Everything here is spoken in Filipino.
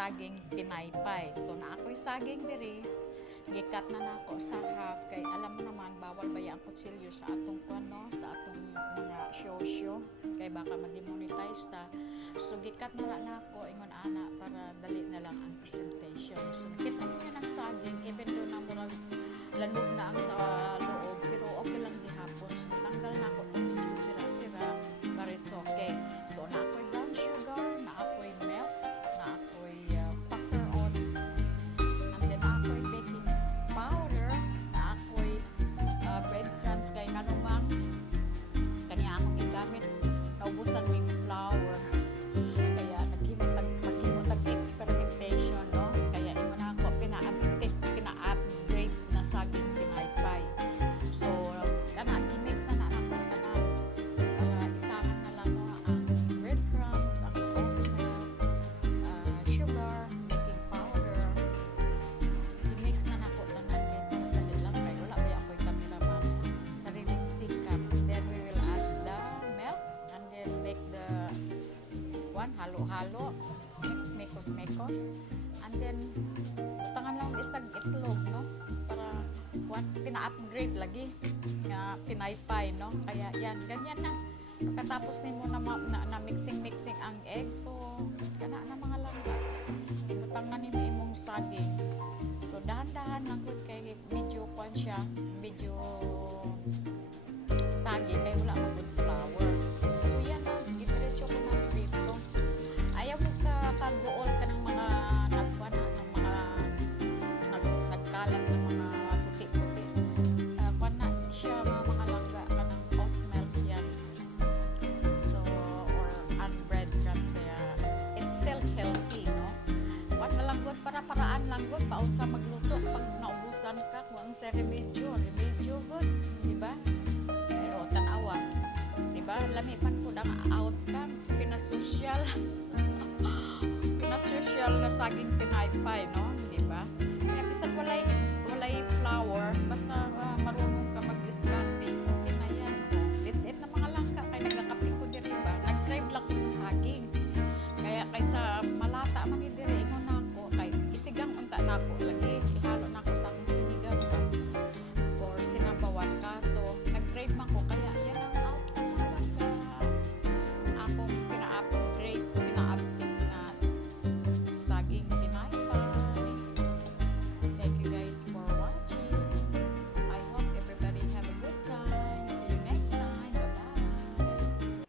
saging pinaypay. So na ako'y saging diri, gikat na nako sa half kay alam mo naman bawal ba ang kutsilyo sa atong kuno, sa atong mga show kay baka ma-demonetize ta. So gikat na lang nako ingon ana para dali na lang ang presentation. So kita mo yun ang saging even though na murag lanog na ang sa loob pero okay lang gihapon. So tanggal na ako kung medyo sira-sira but it's okay. So na ako'y brown sugar, na ako'y milk, na ako'y pucker oats, and then na ako'y baking powder, na ako'y breadcrumbs kay kanumang kanya akong gigamit naubusan ng flour kaya maghimutag experimentation no kaya imo na ako pina-upgrade na saging pinaypay. So kana i-mix na ako kana para isahan na lang no ang breadcrumbs, ang oat milk, sugar, baking powder, i-mix na ako tanan kay dali lang kay wala ba ako'y cameraman sariling sikap. Then we will add the milk and then make the one halo-halo, mekos and then utangan lang isang itlog no para one pina-upgrade lagi nga pinaypay no kaya yan ganyan na pagkatapos nimo na mixing ang egg so kana na mga langga utangan nimo imong saging so dahan-dahan lang gud kay medyo kwan siya medyo saging kay wala man gud flour. So yan na diretso ko na dito. Ayaw mo kaguol ka ng mga nagkuan ng mga nagkalat ng mga puti-puti. Kuan na siya mga langga ka ng oat milk yan. So or unbread crumbs kaya it's still healthy no. Kuan na lang gud para paraan lang gud paunsa magluto pag naubusan ka kung ang sa remedyo good, di ba? Tanawa. Diba? Lami man po ang outcome. Pinasosyal. Pinasosyal na saging pinaypay, no? Diba? Kaya bisan walay